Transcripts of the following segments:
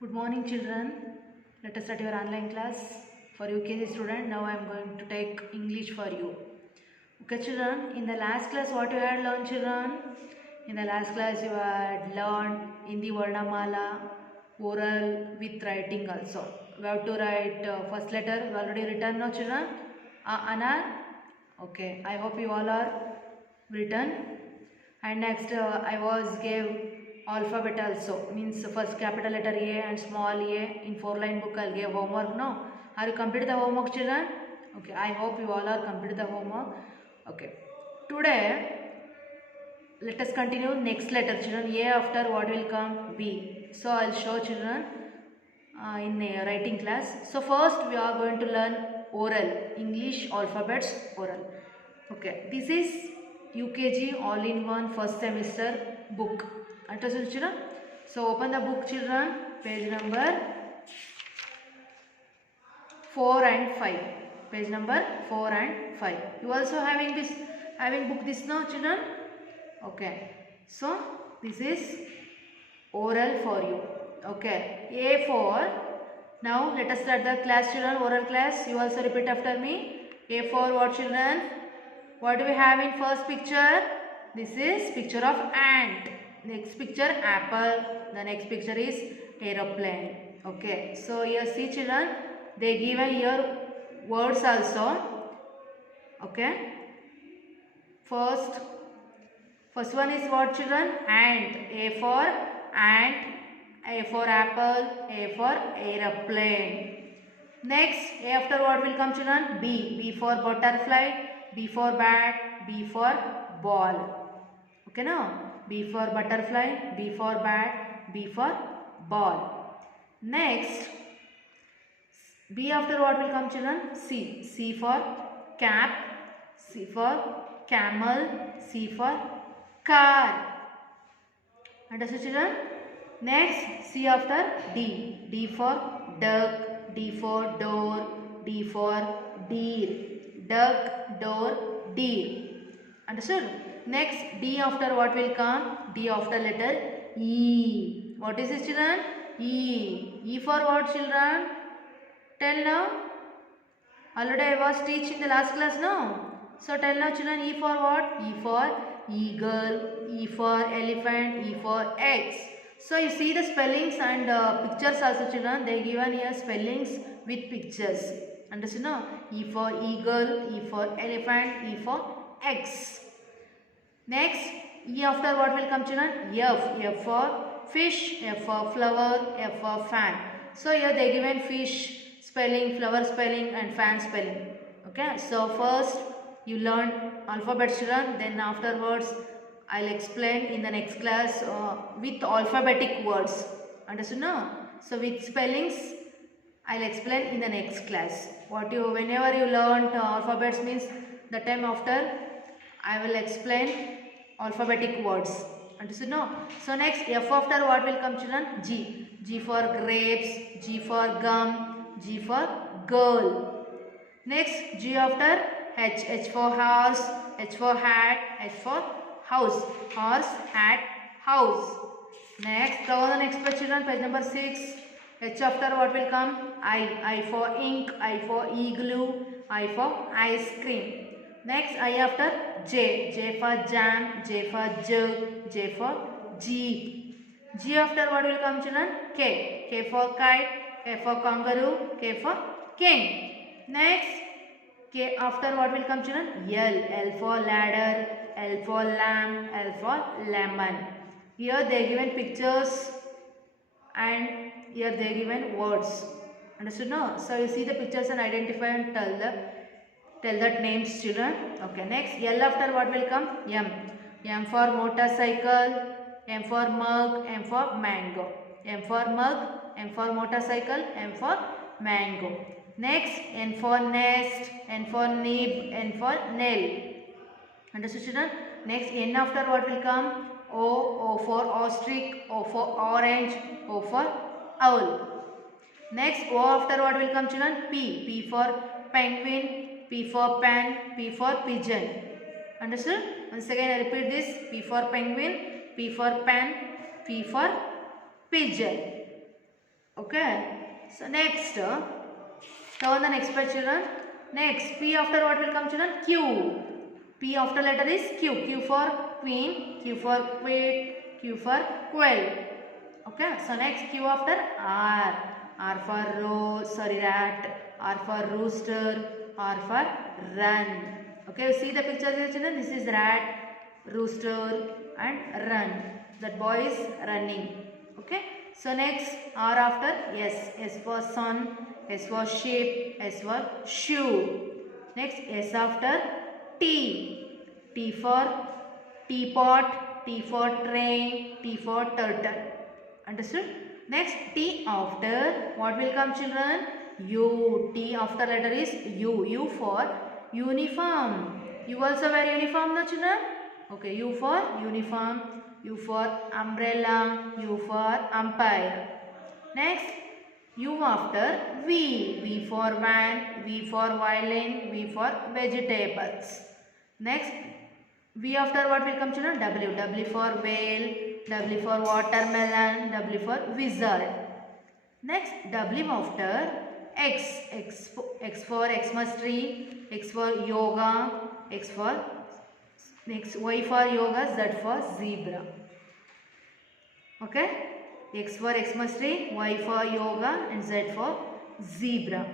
Good morning, children. Let us start your online class for UKG student. Now I am going to take English for you. Okay, children. In the last class, what you had learned, children? In the last class, you had learned Hindi Varnamala, oral with writing also. We have to write first letter. You already written, no, children? Anar. Okay. I hope you all are written. And next I was gave alphabet also, means first capital letter A and small a in 4-line book. I'll give homework. No, are you completed the homework, children? Okay, I hope you all are completed the homework. Okay, today let us continue next letter, children. A after what will come? B. So I'll show children in a writing class. So first we are going to learn oral English alphabets oral. Okay, this is UKG all-in-one first semester book. Understood, children? So open the book, children. Page number 4 and 5. Page number 4 and 5. You also having book this now, children? Okay. So this is oral for you. Okay. A for, now let us start the class, children. Oral class. You also repeat after me. A for what, children? What do we have in first picture? This is picture of ant. Next picture apple. The next picture is aeroplane. Okay. So here see, children. They given here words also. Okay. First one is what, children? Ant. A for ant. A for apple. A for aeroplane. Next, A after what will come, children? B. B for butterfly. B for bat. B for ball. Okay, now? B for butterfly. B for bat. B for ball. Next, B after what will come, children? C. C for cap. C for camel. C for car. Understood, children? Next, C after D. D for duck. D for door. D for deer. Duck, door, deer. Understood? Next, D after what will come? D after letter E. What is this, children? E. E for what, children? Tell now. Already I was teaching the last class now. So tell now, children. E for what? E for eagle. E for elephant. E for eggs. So you see the spellings and pictures also, children. They given here spellings with pictures. Understood now? E for eagle, E for elephant, E for eggs. Next, E after what will come, children? F. F for fish, F for flower, F for fan. So here they given fish spelling, flower spelling and fan spelling. Okay. So first you learn alphabet, children. Then afterwards I'll explain in the next class with alphabetic words. Understood now? So with spellings I'll explain in the next class. Whenever you learn alphabets means the time after I will explain alphabetic words. Understood now? So next, F after what will come, children? G. G for grapes, G for gum, G for girl. Next, G after H. H for horse, H for hat, H for house. Horse, hat, house. Next, go on the next page, children. Page number 6. H after what will come? I. I for ink, I for igloo, I for ice cream. Next, I after J. J for jam, J for jug, J for jeep. G after what will come, children? K. K for kite, K for kangaroo, K for king. Next, K after what will come, children? L. L for ladder, L for lamb, L for lemon. Here they given pictures and here they given words. Understood? No? So you see the pictures and identify and tell that names, children. Okay. Next, L after what will come? M. M for motorcycle, M for mug, M for mango. M for mug, M for motorcycle, M for mango. Next, N for nest, N for nib, N for nail. Understood, children? Next, N after what will come? O. O for ostrich, O for orange, O for owl. Next, O after what will come, children? P. P for penguin, P for pen, P for pigeon. Understood? Once again I repeat this. P for penguin, P for pen, P for pigeon. Okay. So next, turn the next page, children. Next, P after what will come, children? Q. P after letter is Q. Q for queen, Q for quit, Q for quail. Okay. So next, Q after R. R for rat. R for rooster. R for run. Okay. See the picture here, children. This is rat, rooster, and run. That boy is running. Okay. So next, R after S. S for sun, S for sheep, S for shoe. Next, S after T. T for teapot, T for train, T for turtle. Understood? Next, T after what will come, children? U. T after letter is U. U for uniform. You also wear uniform, no, children? Okay, U for uniform, U for umbrella, U for umpire. Next, U after V. V for van, V for violin, V for vegetables. Next, V after what will come, children? W. W for whale, W for watermelon, W for wizard. Next, W after X. X for Xmas tree, X for yoga, X for next, Y for yoga, Z for zebra. Okay? X for Xmas tree, Y for yoga, and Z for zebra.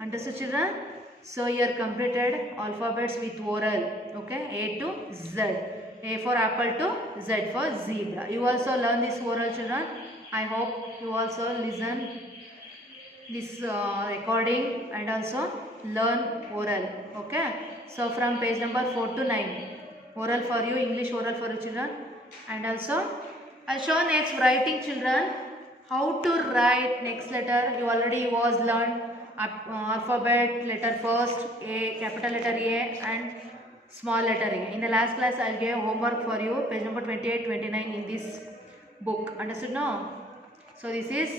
Understood, children? So you are completed alphabets with oral. Okay? A to Z. A for apple to Z for zebra. You also learn this oral, children. I hope you also listen this recording and also learn oral. Okay? So from page number 4 to 9. Oral for you, English oral for you, children. And also I'll show next writing, children. How to write next letter. You already was learned alphabet, letter first, A, capital letter A and small letter A. In the last class I'll give homework for you, page number 28, 29 in this book. Understood now? So this is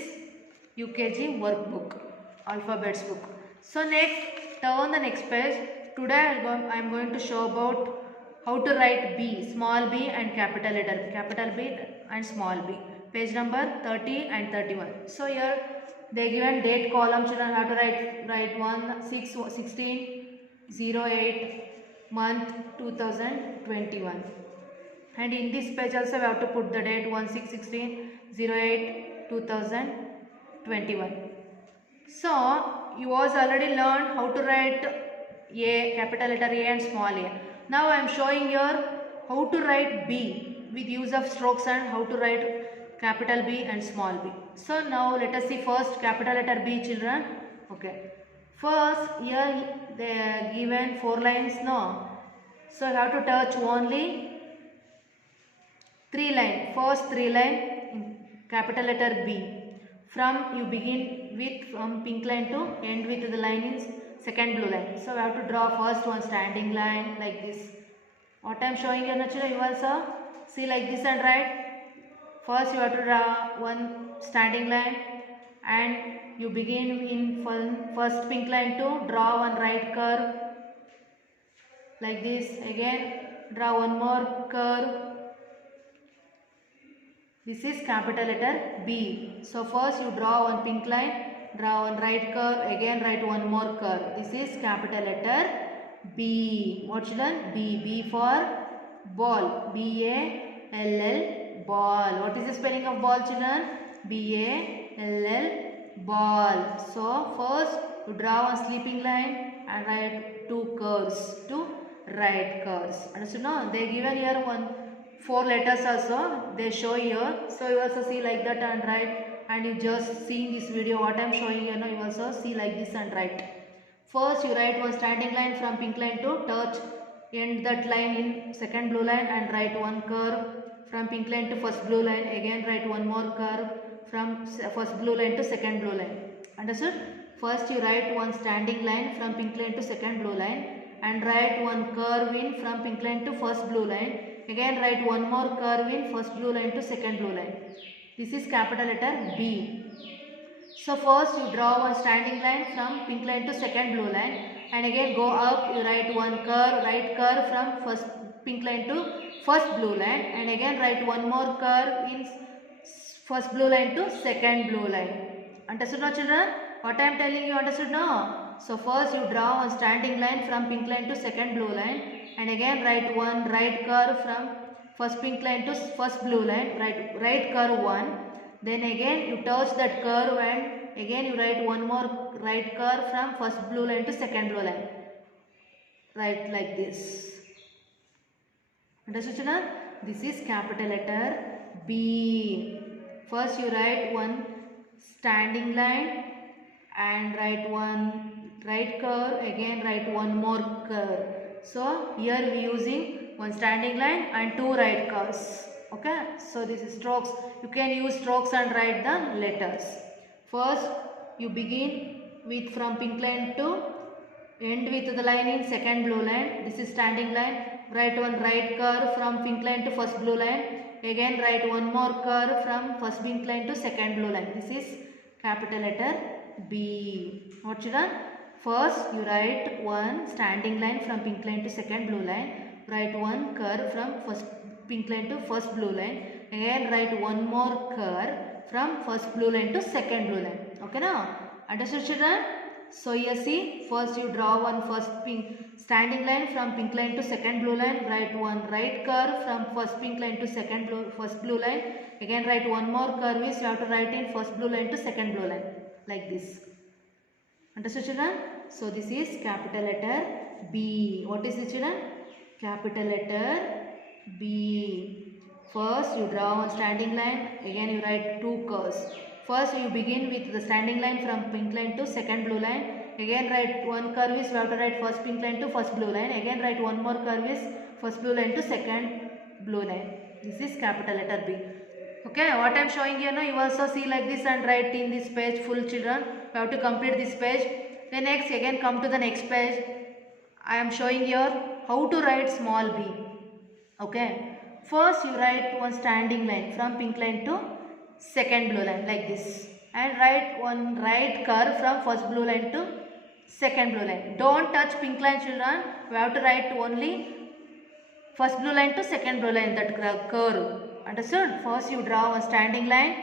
UKG workbook, alphabets book. So next, turn the next page. Today I am going to show about how to write B, small b and capital letter, capital B and small b. Page number 30 and 31. So here they given date column, children have to write 1/6/16/08 month 2021. And in this page also we have to put the date 1/6/16/08 2021. So you was already learned how to write A, capital letter A and small a. Now I am showing here how to write B with use of strokes and how to write capital B and small b. So now let us see first capital letter B, children. Okay. First here they are given 4 lines now. So you have to touch only 3 lines. First 3 lines in capital letter B. From you begin with from pink line to end with the line in second blue line. So we have to draw first one standing line like this. What I am showing here, naturally you also see like this and write. First you have to draw one standing line and you begin in first pink line to draw one right curve like this. Again draw one more curve. This is capital letter B. So first you draw one pink line, draw one right curve, again write one more curve. This is capital letter B. What, children? B. B for ball. B-A-L-L, ball. What is the spelling of ball, children? B-A-L-L, ball. So first you draw one sleeping line and write 2 curves, 2 right curves. Understood? No, they given here 4 letters also they show here. So you also see like that and write, and you just see in this video what I am showing here. Now you also see like this and write. First you write one standing line from pink line to touch end that line in second blue line and write one curve from pink line to first blue line. Again write one more curve from first blue line to second blue line. Understood? First you write one standing line from pink line to second blue line and write one curve in from pink line to first blue line. Again write one more curve in first blue line to second blue line. This is capital letter B. So first you draw one standing line from pink line to second blue line and again go up, you write one curve, right curve from first pink line to first blue line and again write one more curve in first blue line to second blue line. Understood now children? What I am telling you, understood now? So first you draw one standing line from pink line to second blue line, and again write one right curve from first pink line to first blue line, right curve 1. Then again you touch that curve and again you write one more right curve from first blue line to second blue line. Write like this. Understood children? This is capital letter B. First you write one standing line and write one right curve, again write one more curve. So here we using one standing line and two right curves. Okay, so this is strokes. You can use strokes and write the letters. First you begin with from pink line to end with the line in second blue line. This is standing line. Write one right curve from pink line to first blue line. Again write one more curve from first pink line to second blue line. This is capital letter B. What children? First you write one standing line from pink line to second blue line. Write one curve from first pink line to first blue line. Again write one more curve from first blue line to second blue line. Okay now? Understood children? So here see, first you draw one first pink standing line from pink line to second blue line. Write one right curve from first pink line to first blue line. Again write one more curve is you have to write in first blue line to second blue line, like this. Understood children? So this is capital letter B. What is it children? Capital letter B. First you draw one standing line, again you write two curves. First you begin with the standing line from pink line to second blue line. Again write one curve is you have to write first pink line to first blue line. Again write one more curve is first blue line to second blue line. This is capital letter B. Okay, what I am showing here now, you also see like this and write in this page full children. You have to complete this page. Then next again come to the next page. I am showing here how to write small b. Okay, first you write one standing line from pink line to second blue line like this, and write one right curve from first blue line to second blue line. Don't touch pink line children. We have to write only first blue line to second blue line, that curve. Understood? First you draw one standing line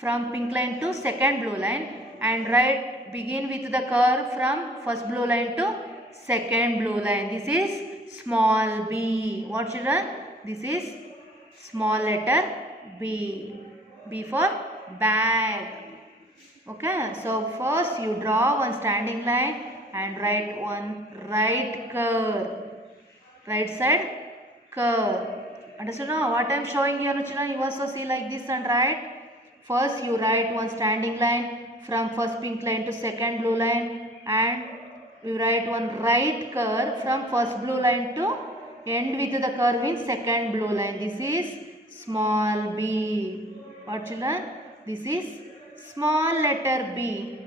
from pink line to second blue line and write begin with the curve from first blue line to second blue line. This is small b. What children? This is small letter B. B for bag. Okay, so first you draw one standing line and write one right curve, right side curve. Understood now? What I am showing here children, you also see like this and write. First you write one standing line from first pink line to second blue line, and you write one right curve from first blue line to end with the curve in second blue line. This is small b. What children? This is small letter B.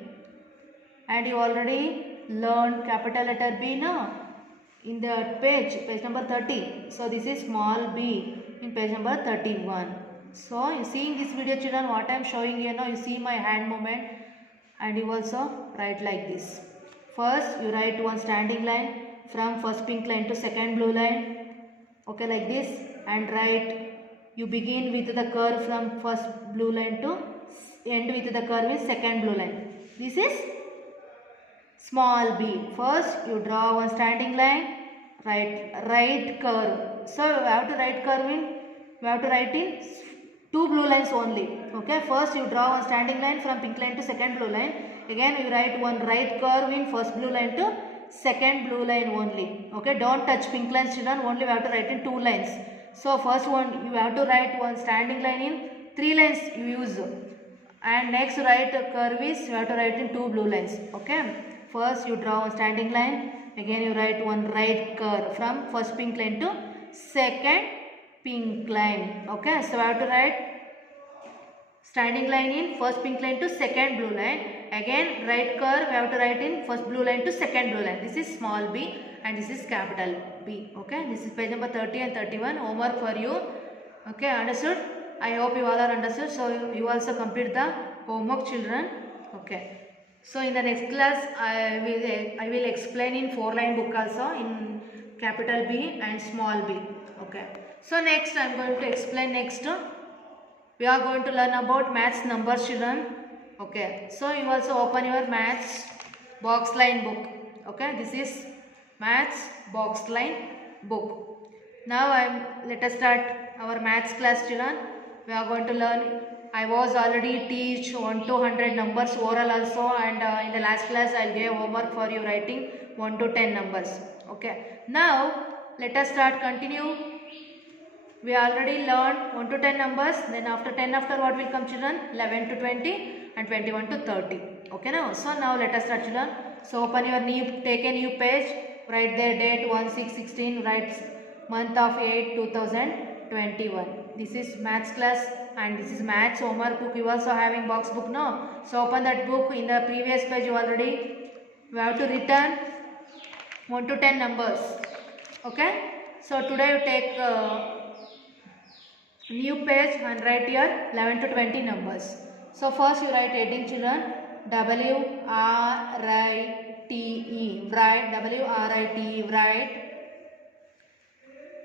And you already learned capital letter B now in the page number 30. So this is small b in page number 31. So you see in this video children, what I am showing here now, you see my hand movement, and you also write like this. First you write one standing line from first pink line to second blue line. Okay, like this, and write you begin with the curve from first blue line to end with the curve is second blue line. This is small b. First you draw one standing line, right curve. So you have to write in two blue lines only. Okay, first you draw one standing line from pink line to second blue line. Again you write one right curve in first blue line to second blue line only. Okay, don't touch pink lines children, only we have to write in two lines. So first one you have to write one standing line in three lines you use, and next right curve is you have to write in two blue lines. Okay, first you draw one standing line, again you write one right curve from first pink line to second pink line. Okay, so I have to write standing line in first pink line to second blue line. Again right curve we have to write in first blue line to second blue line. This is small b and this is capital B. Okay, this is page number 30 and 31 homework for you. Okay, understood? I hope you all are understood. So you also complete the homework children. Okay, so in the next class I will explain in 4-line book also in capital B and small b. Okay, so next I am going to explain next. We are going to learn about maths numbers children. Okay, so you also open your maths box line book. Okay, this is maths box line book. Now let us start our maths class, children. We are going to learn. I was already teach 1 to 100 numbers oral also, and in the last class I'll give homework for you writing 1 to 10 numbers. Okay, now let us start. Continue. We already learned 1 to 10 numbers. Then after 10, after what will come, children? 11 to 20 and 21 to 30. Okay now. So now let us start, children. So open your new, take a new page. Write the date 1/6/16. Write month of 8 2021. This is maths class and this is maths homework book. You also having box book, no? So open that book. In the previous page you already, we have to return 1 to 10 numbers. Okay. So today you take new page and write your 11 to 20 numbers. So first you write heading, children. WRITE. Write WRITE. Write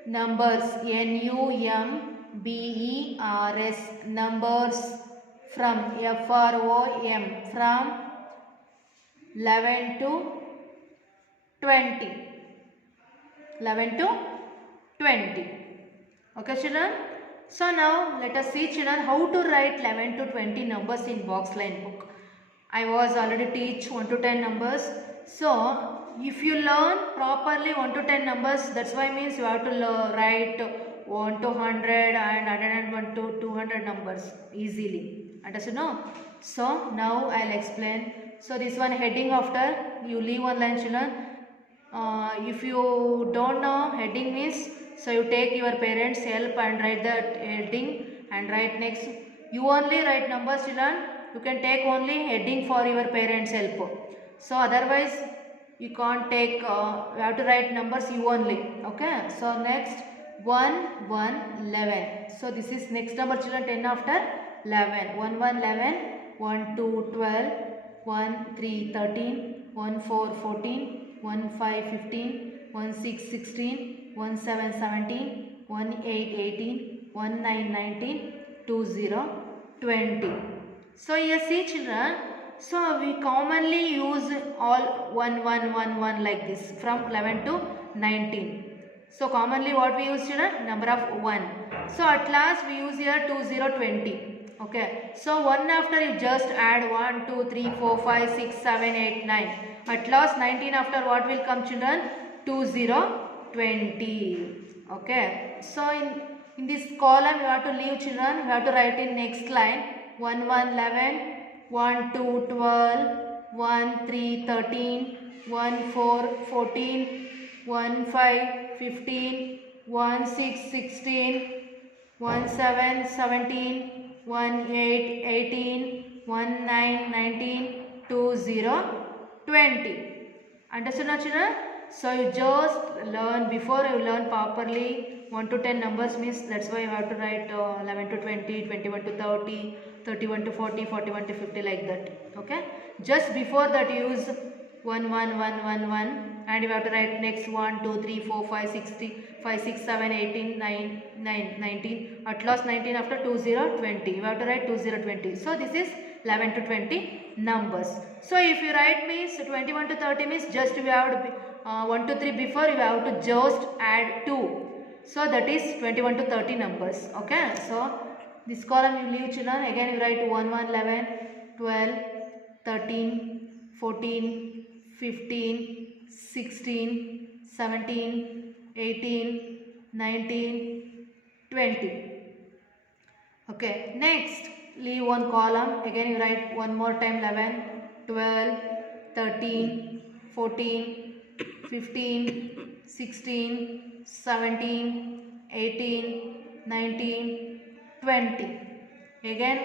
numbers. NUMBERS. Numbers from FROM. From 11 to 20. 11 to 20. Okay, children. So now let us see, children, how to write 11 to 20 numbers in box line book. I was already teach 1 to 10 numbers. So if you learn properly 1 to 10 numbers, that's why means you have to write 1 to 100 and 101 to 200 numbers easily. Understood? No? So now I'll explain. So this one heading, after you leave one line, children. If you don't know heading means, so you take your parents' help and write that heading and write next. You only write numbers, children. You can take only heading for your parents' help. So otherwise you can't take, you have to write numbers you only. Okay. So next 1, 1, 11. So this is next number, children, 10 after 11. 1, 1, 11. 1, 2, 12. 1, 3, 13. 1, 4, 14. 1, 5, 15. 1, 6, 16. 1, 7, 17. 1, 8, 18. 1, 9, 19. 2, 0, 20. So here see, children. So we commonly use all 1, 1, 1, 1 like this from 11 to 19. So commonly what we use, children? Number of 1. So at last we use here 2, 0, 20. Okay. So 1 after you just add 1, 2, 3, 4, 5, 6, 7, 8, 9. At last 19 after what will come, children? 2, 0, 20. Okay. So in this column you have to leave, children. You have to write in next line 1, 1, 11. 1, 2, 12. 1, 3, 13. 1, 4, 14. 1, 5, 15. 1, 6, 16. 1, 7, 17. 1, 8, 18. 1, 9, 19. 2, 0, 20. Understood now, children? So you just learn, before you learn properly 1 to 10 numbers means, that's why you have to write 11 to 20, 21 to 30, 31 to 40, 41 to 50 like that. Okay. Just before that you use 1, 1, 1, 1, 1 and you have to write next 1, 2, 3, 4, 5, 6, 7, 18, 9, 19. At last 19 after 2, 0, 20. You have to write 2, 0, 20. So this is 11 to 20 numbers. So if you write means 21 to 30 means just you have to be 1 to 3 before you have to just add 2. So that is 21 to 30 numbers. Okay. So this column you leave, children. Again you write 1, 1, 11, 12, 13, 14, 15, 16, 17, 18, 19, 20. Okay. Next leave one column. Again you write one more time 11, 12, 13, 14, 15, 16, 17, 18, 19, 20. Again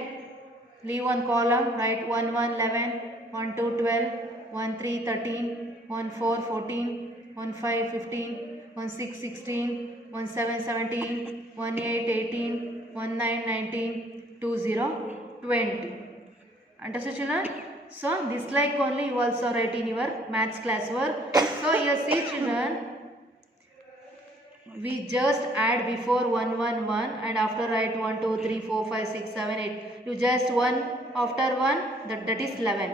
leave one column, write 1, 1, 11, 1, 2, 12, 1, 3, 13, 1, 4, 14, 1, 5, 15, 1, 6, 16, 1, 7, 17, 1, 8, 18, 1, 9, 19, 2, 0, 20. Understood, children? So this like only you also write in your maths class work. So here see, children, we just add before 1, 1, 1 and after write 1, 2, 3, 4, 5, 6, 7, 8. You just 1 after 1, that is 11.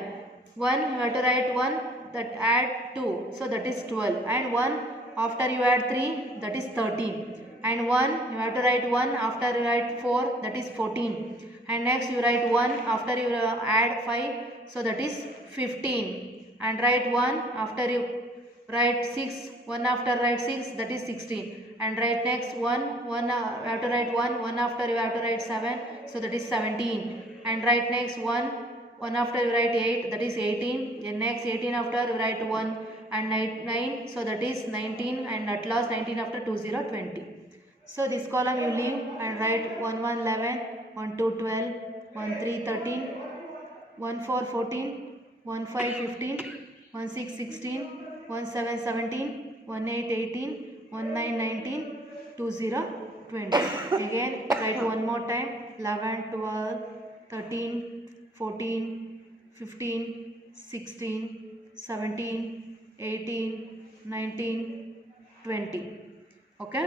1 you have to write 1, that add 2, so that is 12, and 1 after you add 3, that is 13, and 1 you have to write 1 after you write 4, that is 14, and next you write 1 after you add 5, so that is 15, and write 1 after you write 6, 1 after write 6, that is 16, and write next 1 you have to write 1 after you have to write 7, so that is 17, and write next 1 after you write 8, that is 18, and next 18 after you write 1 and 9, so that is 19, and at last 19 after 20, 20. So this column you leave and write 1 1 11, 1 2 12, 1 3 13, 1 4 14, 1 5 15, 1 6 16, 1 7 17, 1 8 18, 1 9 19, 20 20. Again write one more time 11, 12, 13, 14, 15, 16, 17, 18, 19, 20. Okay.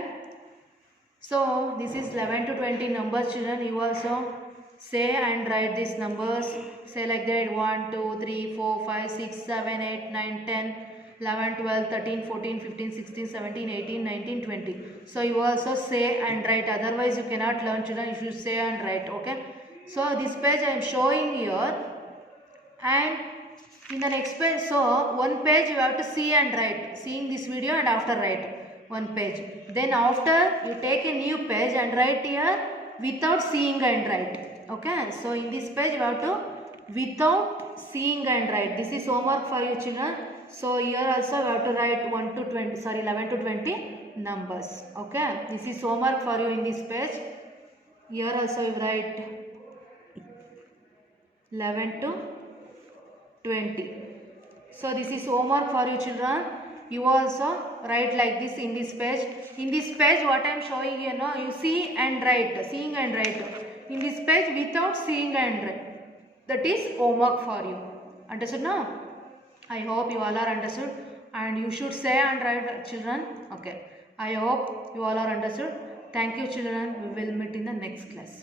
So this is 11 to 20 numbers, children. You also say and write these numbers. Say like that 1, 2, 3, 4, 5, 6, 7, 8, 9, 10, 11, 12, 13, 14, 15, 16, 17, 18, 19, 20. So you also say and write. Otherwise you cannot learn, children. You should say and write. Okay. So this page I am showing here, and in the next page, so one page you have to see and write. Seeing this video and after write one page. Then after you take a new page and write here without seeing and write. Okay. So in this page you have to without seeing and write. This is homework for you, children. So here also you have to write 11 to 20 numbers. Okay. This is homework for you in this page. Here also you write 11 to 20. So this is homework for you, children. You also write like this in this page. In this page what I am showing you now, you see and write, seeing and write. In this page without seeing and write. That is homework for you. Understood now? I hope you all are understood, and you should say and write, children. Okay. I hope you all are understood. Thank you, children. We will meet in the next class.